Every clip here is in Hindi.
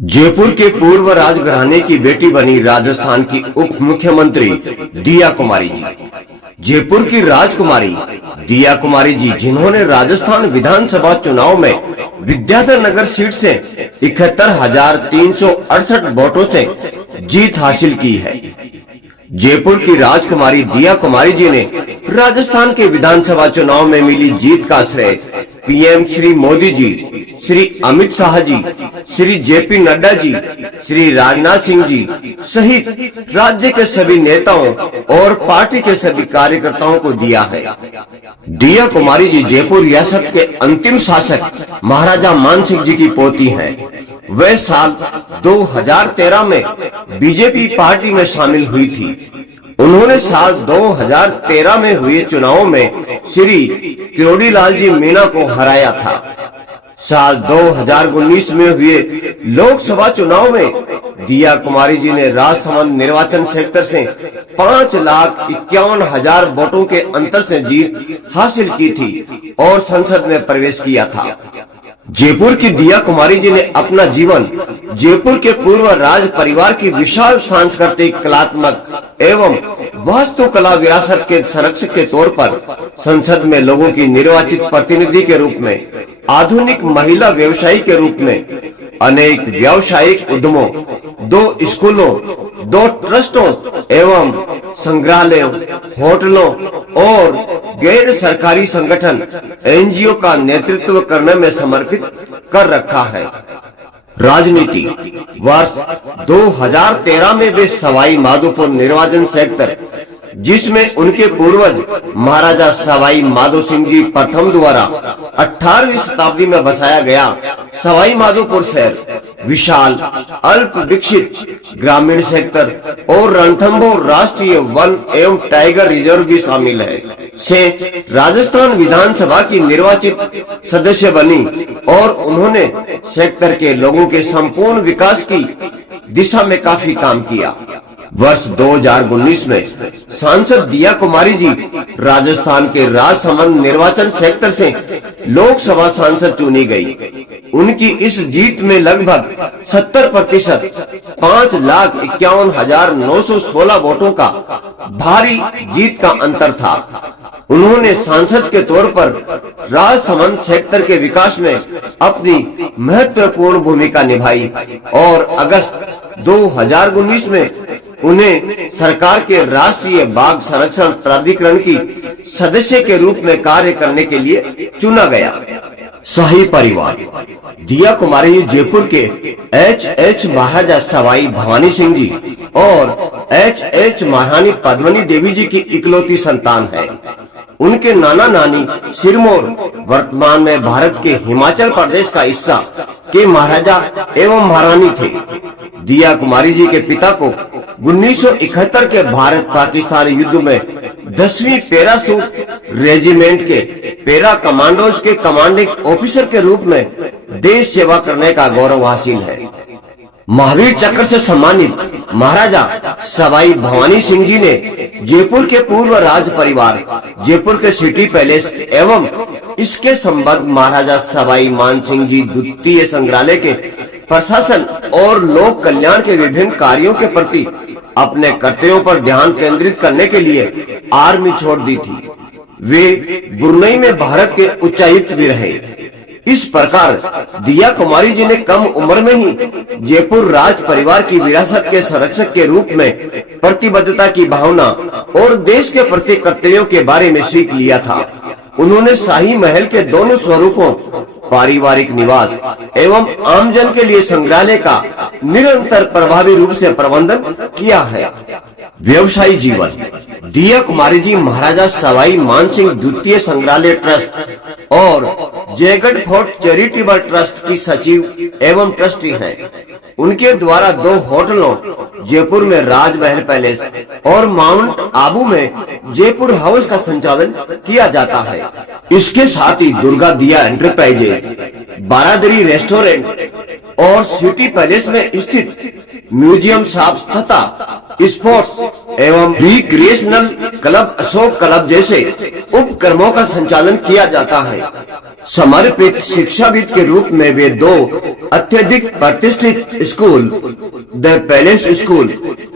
जयपुर के पूर्व राजघराने की बेटी बनी राजस्थान की उप मुख्यमंत्री दिया कुमारी जी। जयपुर की राजकुमारी दिया कुमारी जी, जिन्होंने राजस्थान विधानसभा चुनाव में विद्याधर नगर सीट से 71,368 वोटों से जीत हासिल की है। जयपुर की राजकुमारी दिया कुमारी जी ने राजस्थान के विधानसभा चुनाव में मिली जीत का श्रेय पीएम श्री मोदी जी, श्री अमित शाह जी, श्री जेपी नड्डा जी, श्री राजनाथ सिंह जी सहित राज्य के सभी नेताओं और पार्टी के सभी कार्यकर्ताओं को दिया है। दिया कुमारी जी जयपुर रियासत के अंतिम शासक महाराजा मानसिंह जी की पोती हैं। वह साल 2013 में बीजेपी पार्टी में शामिल हुई थी। उन्होंने साल 2013 में हुए चुनाव में श्री किरोड़ीलाल जी मीणा को हराया था। साल 2019 में हुए लोकसभा चुनाव में दिया कुमारी जी ने राजसमंद निर्वाचन क्षेत्र से 5,51,000 वोटों के अंतर से जीत हासिल की थी और संसद में प्रवेश किया था। जयपुर की दिया कुमारी जी ने अपना जीवन जयपुर के पूर्व राज परिवार की विशाल सांस्कृतिक, कलात्मक एवं वास्तुकला विरासत के संरक्षक के तौर पर संसद में लोगों की निर्वाचित प्रतिनिधि के रूप में, आधुनिक महिला व्यवसायी के रूप में, अनेक व्यावसायिक उद्यमों, 2 स्कूलों, 2 ट्रस्टों एवं संग्रहालयों, होटलों और गैर सरकारी संगठन एनजीओ का नेतृत्व करने में समर्पित कर रखा है। राजनीति वर्ष 2013 में वे सवाई माधोपुर निर्वाचन क्षेत्र, जिसमें उनके पूर्वज महाराजा सवाई माधो सिंह जी प्रथम द्वारा 18वीं शताब्दी में बसाया गया सवाई माधोपुर शहर विशाल, अल्प विकसित ग्रामीण क्षेत्र और रणथंभौर राष्ट्रीय वन एवं टाइगर रिजर्व भी शामिल है से राजस्थान विधानसभा की निर्वाचित सदस्य बनी और उन्होंने सेक्टर के लोगों के संपूर्ण विकास की दिशा में काफी काम किया। वर्ष 2019 में सांसद दिया कुमारी जी राजस्थान के राजसमंद निर्वाचन क्षेत्र से लोकसभा सांसद चुनी गई। उनकी इस जीत में लगभग 70% 5,51,916 वोटों का भारी जीत का अंतर था। उन्होंने सांसद के तौर पर राजसमंद क्षेत्र के विकास में अपनी महत्वपूर्ण भूमिका निभाई और अगस्त 2019 में उन्हें सरकार के राष्ट्रीय बाघ संरक्षण प्राधिकरण की सदस्य के रूप में कार्य करने के लिए चुना गया। शाही परिवार दिया कुमारी जयपुर के एच महाराजा सवाई भवानी सिंह जी और एच महारानी पद्मिनी देवी जी की इकलौती संतान है। उनके नाना नानी सिरमौर वर्तमान में भारत के हिमाचल प्रदेश का हिस्सा के महाराजा एवं महारानी थे। दिया कुमारी जी के पिता को 1971 के भारत पाकिस्तान युद्ध में 10वीं पैराशूट रेजिमेंट के पैरा कमांडोज के कमांडिंग ऑफिसर के रूप में देश सेवा करने का गौरव हासिल है। महावीर चक्र से सम्मानित महाराजा सवाई भवानी सिंह जी ने जयपुर के पूर्व राज परिवार, जयपुर के सिटी पैलेस एवं इसके संबद्ध महाराजा सवाई मानसिंह जी द्वितीय संग्रहालय के प्रशासन और लोक कल्याण के विभिन्न कार्यों के प्रति अपने कर्तव्यों पर ध्यान केंद्रित करने के लिए आर्मी छोड़ दी थी। वे ब्रुनेई में भारत के उच्चायुक्त भी रहे। इस प्रकार दिया कुमारी जी ने कम उम्र में ही जयपुर राज परिवार की विरासत के संरक्षक के रूप में प्रतिबद्धता की भावना और देश के प्रति कर्तव्यों के बारे में सीख लिया था। उन्होंने शाही महल के दोनों स्वरूपों, पारिवारिक निवास एवं आमजन के लिए संग्रहालय का निरंतर प्रभावी रूप से प्रबंधन किया है। व्यवसायी जीवन दिया कुमारी जी महाराजा सवाई मानसिंह द्वितीय संग्रहालय ट्रस्ट और जयगढ़ फोर्ट चैरिटेबल ट्रस्ट की सचिव एवं ट्रस्टी हैं। उनके द्वारा 2 होटलों, जयपुर में राजमहल पैलेस और माउंट आबू में जयपुर हाउस का संचालन किया जाता है। इसके साथ ही दुर्गा दिया एंटरप्राइजेज, बारादरी रेस्टोरेंट और सिटी पैलेस में स्थित म्यूजियम शॉप्स तथा स्पोर्ट्स एवं रिक्रिएशनल क्लब, अशोक क्लब जैसे उपक्रमों का संचालन किया जाता है। समर्पित शिक्षाविद के रूप में वे 2 अत्यधिक प्रतिष्ठित स्कूल द पैलेस स्कूल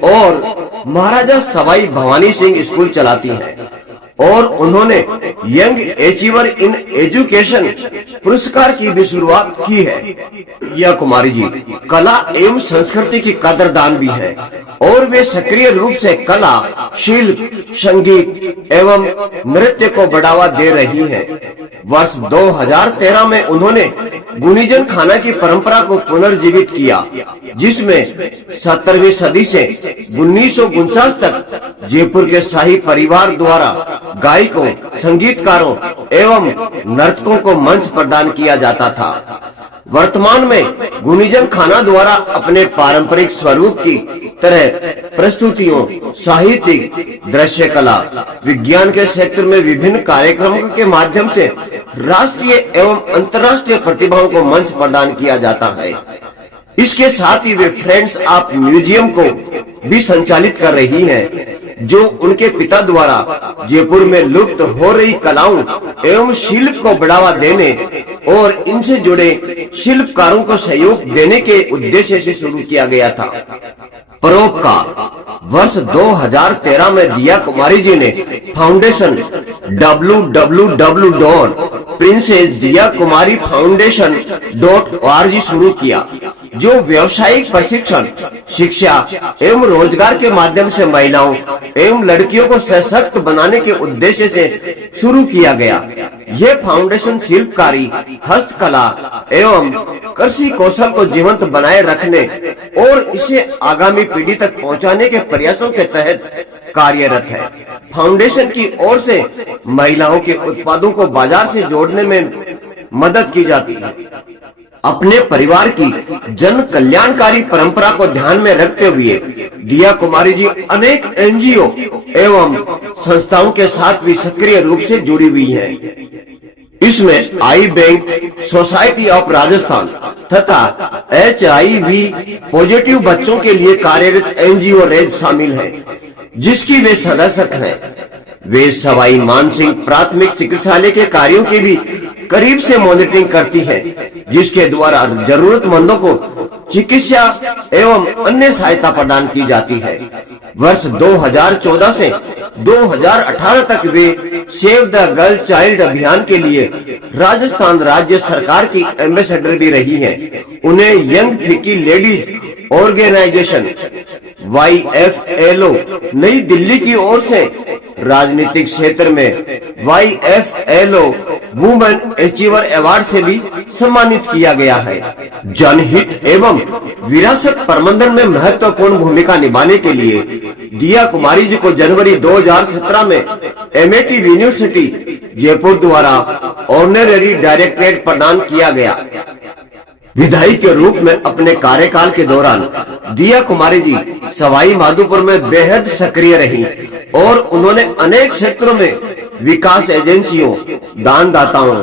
और महाराजा सवाई भवानी सिंह स्कूल चलाती हैं और उन्होंने यंग अचीवर इन एजुकेशन पुरस्कार की भी शुरुआत की है। दिया कुमारी जी कला एवं संस्कृति की कदरदान भी है और वे सक्रिय रूप से कला, शिल्प, संगीत एवं नृत्य को बढ़ावा दे रही हैं। वर्ष 2013 में उन्होंने गुणीजन खाना की परंपरा को पुनर्जीवित किया, जिसमें 17वीं सदी से 1949 तक जयपुर के शाही परिवार द्वारा गायकों, संगीतकारों एवं नर्तकों को मंच प्रदान किया जाता था। वर्तमान में गुणीजन खाना द्वारा अपने पारंपरिक स्वरूप की तरह प्रस्तुतियों, साहित्यिक, दृश्य कला, विज्ञान के क्षेत्र में विभिन्न कार्यक्रमों के माध्यम से राष्ट्रीय एवं अंतर्राष्ट्रीय प्रतिभाओं को मंच प्रदान किया जाता है। इसके साथ ही वे फ्रेंड्स ऑफ म्यूजियम को भी संचालित कर रही हैं, जो उनके पिता द्वारा जयपुर में लुप्त हो रही कलाओं एवं शिल्प को बढ़ावा देने और इनसे जुड़े शिल्पकारों को सहयोग देने के उद्देश्य से शुरू किया गया था। परोपकार वर्ष 2013 में दिया कुमारी जी ने फाउंडेशन www.princessdiyakumarifoundation.org शुरू किया, जो व्यवसायिक प्रशिक्षण, शिक्षा एवं रोजगार के माध्यम से महिलाओं एवं लड़कियों को सशक्त बनाने के उद्देश्य से शुरू किया गया। यह फाउंडेशन शिल्पकारी, हस्तकला एवं कृषि कौशल को जीवंत बनाए रखने और इसे आगामी पीढ़ी तक पहुंचाने के प्रयासों के तहत कार्यरत है। फाउंडेशन की ओर से महिलाओं के उत्पादों को बाजार से जोड़ने में मदद की जाती है। अपने परिवार की जन कल्याणकारी परंपरा को ध्यान में रखते हुए दिया कुमारी जी अनेक एनजीओ एवं संस्थाओं के साथ भी सक्रिय रूप से जुड़ी हुई हैं। इसमें आई बैंक सोसाइटी ऑफ राजस्थान तथा HIV पॉजिटिव बच्चों के लिए कार्यरत एनजीओ रेज शामिल है, जिसकी वे सदस्य हैं। वे सवाई मानसिंह प्राथमिक चिकित्सालय के कार्यों की भी करीब से मॉनिटरिंग करती है, जिसके द्वारा जरूरतमंदों को चिकित्सा एवं अन्य सहायता प्रदान की जाती है। वर्ष 2014 से 2018 तक वे सेव द गर्ल चाइल्ड अभियान के लिए राजस्थान राज्य सरकार की एम्बेसडर भी रही हैं। उन्हें यंग फिकी लेडीज ऑर्गेनाइजेशन YFLO नई दिल्ली की ओर से राजनीतिक क्षेत्र में YFLO वुमेन अचीवर अवार्ड से भी सम्मानित किया गया है। जनहित एवं विरासत प्रबंधन में महत्वपूर्ण भूमिका निभाने के लिए दिया कुमारी जी को जनवरी 2017 में MIT यूनिवर्सिटी जयपुर द्वारा ऑनरेरी डायरेक्टरेट प्रदान किया गया। विधायक के रूप में अपने कार्यकाल के दौरान दिया कुमारी जी सवाई माधोपुर में बेहद सक्रिय रही और उन्होंने अनेक क्षेत्रों में विकास एजेंसियों, दानदाताओं,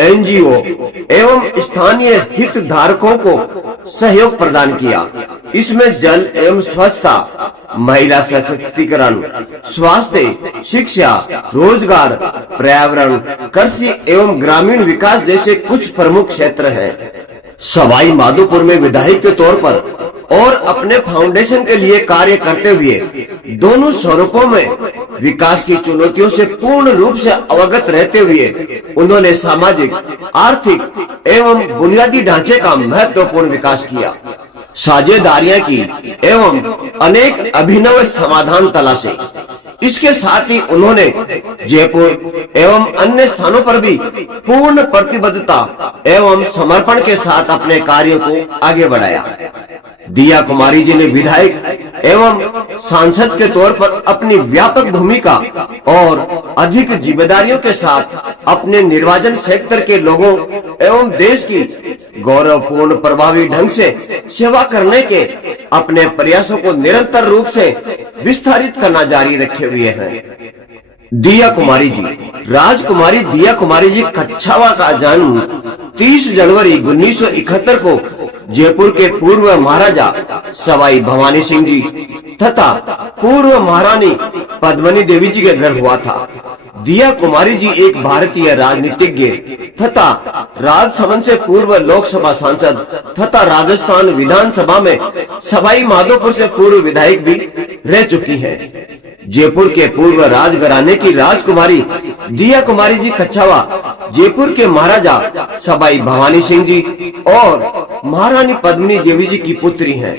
NGO एवं स्थानीय हितधारकों को सहयोग प्रदान किया। इसमें जल एवं स्वच्छता, महिला सशक्तिकरण, स्वास्थ्य, शिक्षा, रोजगार, पर्यावरण, कृषि एवं ग्रामीण विकास जैसे कुछ प्रमुख क्षेत्र हैं। सवाई माधोपुर में विधायक के तौर पर और अपने फाउंडेशन के लिए कार्य करते हुए दोनों स्वरूपों में विकास की चुनौतियों से पूर्ण रूप से अवगत रहते हुए उन्होंने सामाजिक, आर्थिक एवं बुनियादी ढांचे का महत्वपूर्ण विकास किया, साझेदारियां की एवं अनेक अभिनव समाधान तलाशे। इसके साथ ही उन्होंने जयपुर एवं अन्य स्थानों पर भी पूर्ण प्रतिबद्धता एवं समर्पण के साथ अपने कार्यों को आगे बढ़ाया। दिया कुमारी जी ने विधायक एवं सांसद के तौर पर अपनी व्यापक भूमिका और अधिक जिम्मेदारियों के साथ अपने निर्वाचन क्षेत्र के लोगों एवं देश की गौरवपूर्ण प्रभावी ढंग से सेवा करने के अपने प्रयासों को निरंतर रूप से विस्तारित करना जारी रखे हुए हैं। दिया कुमारी जी राजकुमारी दिया कुमारी जी कच्छावा का जन्म 30 जनवरी 1971 को जयपुर के पूर्व महाराजा सवाई भवानी सिंह जी तथा पूर्व महारानी पद्मनी देवी जी के घर हुआ था। दिया कुमारी जी एक भारतीय राजनीतिज्ञ तथा राजसमंद से पूर्व लोकसभा सांसद तथा राजस्थान विधानसभा में सवाई माधोपुर से पूर्व विधायक भी रह चुकी हैं। जयपुर के पूर्व राजघराने की राजकुमारी दिया कुमारी जी कच्छावा जयपुर के महाराजा सवाई भवानी सिंह जी और महारानी पद्मिनी देवी जी की पुत्री हैं।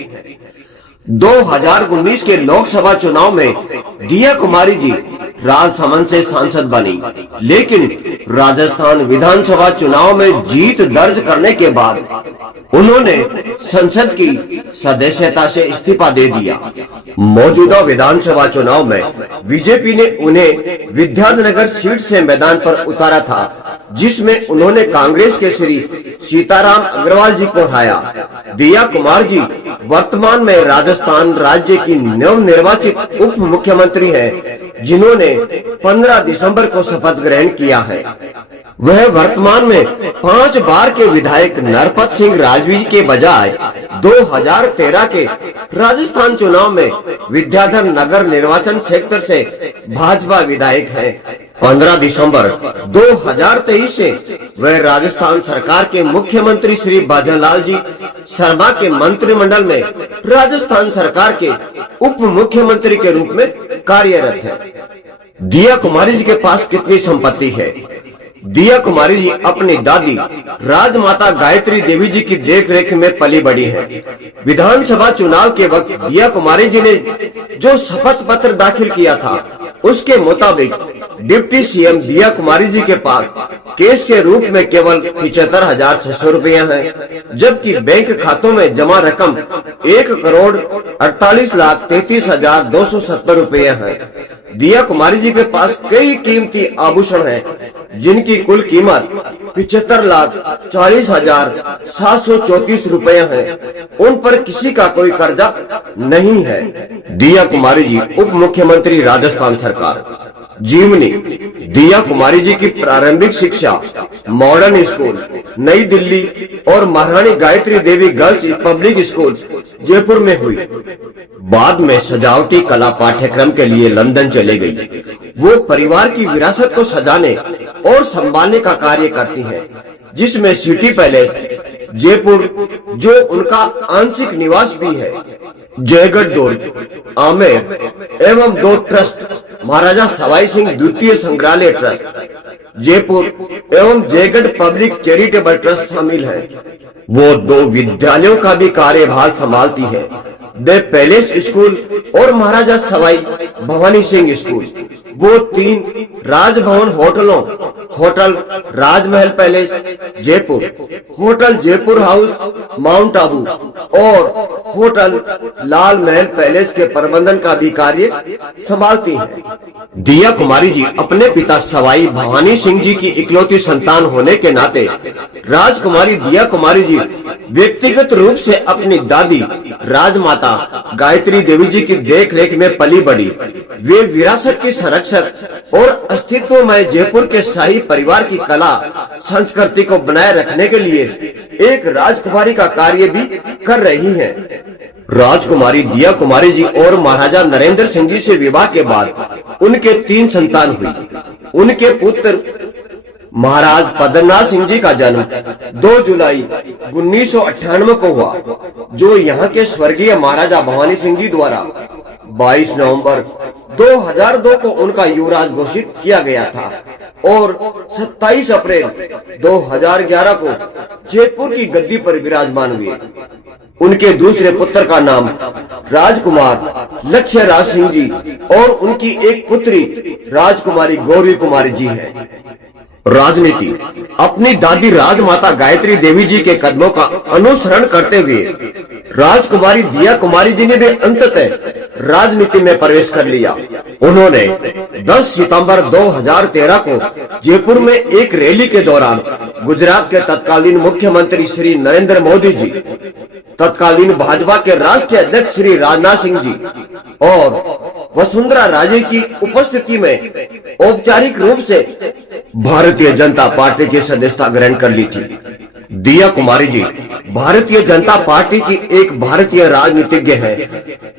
2019 के लोकसभा चुनाव में दिया कुमारी जी राजसमंद से सांसद बनी, लेकिन राजस्थान विधानसभा चुनाव में जीत दर्ज करने के बाद उन्होंने संसद की सदस्यता से इस्तीफा दे दिया। मौजूदा विधानसभा चुनाव में बीजेपी ने उन्हें विद्यानगर सीट से मैदान पर उतारा था, जिसमें उन्होंने कांग्रेस के श्री सीताराम अग्रवाल जी को हराया। दिया कुमार जी वर्तमान में राजस्थान राज्य की नवनिर्वाचित उप मुख्यमंत्री हैं, जिन्होंने 15 दिसंबर को शपथ ग्रहण किया है। वह वर्तमान में 5 बार के विधायक नरपत सिंह राजवी के बजाय 2013 के राजस्थान चुनाव में विद्याधर नगर निर्वाचन क्षेत्र से भाजपा विधायक हैं। 15 दिसंबर 2023 से वह राजस्थान सरकार के मुख्यमंत्री श्री भजनलाल जी शर्मा के मंत्रिमंडल में राजस्थान सरकार के उप मुख्यमंत्री के रूप में कार्यरत है। दिया कुमारी जी के पास कितनी संपत्ति है? दिया कुमारी जी अपनी दादी राजमाता गायत्री देवी जी की देखरेख में पली बड़ी है। विधानसभा चुनाव के वक्त दिया कुमारी जी ने जो शपथ पत्र दाखिल किया था, उसके मुताबिक डिप्टी सीएम दिया कुमारी जी के पास केस के रूप में केवल 75,600 रुपया है, जबकि बैंक खातों में जमा रकम 1,48,33,270 रुपया है। दिया कुमारी जी के पास कई कीमती आभूषण हैं, जिनकी कुल कीमत 75,40,734 रुपया है। उन पर किसी का कोई कर्जा नहीं है। दिया कुमारी जी उप मुख्यमंत्री राजस्थान सरकार जीवनी। दिया कुमारी जी की प्रारंभिक शिक्षा मॉडर्न स्कूल नई दिल्ली और महारानी Gayatri Devi girls public school Jaipur में हुई। बाद में सजावटी कला पाठ्यक्रम के लिए लंदन चले गई। वो परिवार की विरासत को सजाने और संभालने का कार्य करती हैं, जिसमें सिटी पैलेस जयपुर, जो उनका आंशिक निवास भी है, जयगढ़ दुर्ग, आमेर एवं 2 ट्रस्ट महाराजा सवाई सिंह द्वितीय संग्रहालय ट्रस्ट जयपुर एवं जयगढ़ पब्लिक चैरिटेबल ट्रस्ट शामिल है। वो 2 विद्यालयों का भी कार्यभार संभालती है, द पैलेस स्कूल और महाराजा सवाई भवानी सिंह स्कूल। वो 3 राजभवन होटलों, hotel Rajmahal palace Jaipur, hotel Jaipur house Mount Abu और होटल लाल महल पैलेस के प्रबंधन का भी कार्य संभालती हैं। दिया कुमारी जी अपने पिता सवाई भवानी सिंह जी की इकलौती संतान होने के नाते राजकुमारी दिया कुमारी जी व्यक्तिगत रूप से अपनी दादी राजमाता गायत्री देवी जी की देखरेख में पली बढ़ी। वे विरासत की संरक्षक और अस्तित्वमय जयपुर के शाही परिवार की कला संस्कृति को बनाए रखने के लिए एक राजकुमारी का कार्य भी कर रही हैं। राजकुमारी दिया कुमारी जी और महाराजा नरेंद्र सिंह जी से विवाह के बाद उनके 3 संतान हुई। उनके पुत्र महाराज पद्मनाथ सिंह जी का जन्म 2 जुलाई 1998 को हुआ, जो यहाँ के स्वर्गीय महाराजा भवानी सिंह जी द्वारा 22 नवंबर 2002 को उनका युवराज घोषित किया गया था और 27 अप्रैल 2011 को जयपुर की गद्दी पर विराजमान हुए। उनके दूसरे पुत्र का नाम राजकुमार लक्ष्य राज सिंह जी और उनकी एक पुत्री राजकुमारी गौरी कुमारी जी है। राजनीति। अपनी दादी राजमाता गायत्री देवी जी के कदमों का अनुसरण करते हुए राजकुमारी दिया कुमारी जी ने भी अंततः राजनीति में प्रवेश कर लिया। उन्होंने 10 सितंबर 2013 को जयपुर में एक रैली के दौरान गुजरात के तत्कालीन मुख्यमंत्री श्री नरेंद्र मोदी जी, तत्कालीन भाजपा के राष्ट्रीय अध्यक्ष श्री राजनाथ सिंह जी और वसुंधरा राजे की उपस्थिति में औपचारिक रूप से भारतीय जनता पार्टी की सदस्यता ग्रहण कर ली थी। दिया कुमारी जी भारतीय जनता पार्टी की एक भारतीय राजनीतिज्ञ है,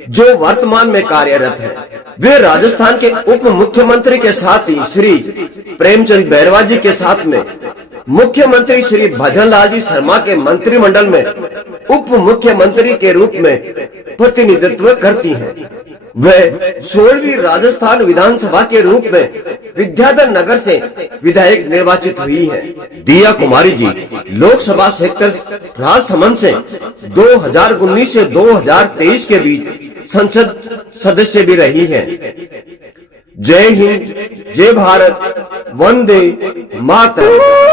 जो वर्तमान में कार्यरत है। वे राजस्थान के उप मुख्यमंत्री के साथ ही श्री प्रेमचंद बैरवा जी के साथ में मुख्यमंत्री श्री भजनलाल जी शर्मा के मंत्रिमंडल में उप मुख्यमंत्री के रूप में प्रतिनिधित्व करती हैं। वे 16वीं राजस्थान विधानसभा के रूप में विद्याधर नगर से विधायक निर्वाचित हुई हैं। दिया कुमारी जी लोकसभा सेक्टर राजसमंद से 2019 से 2023 के बीच संसद सदस्य भी रही हैं। जय हिंद, जय भारत, वंदे मातरम।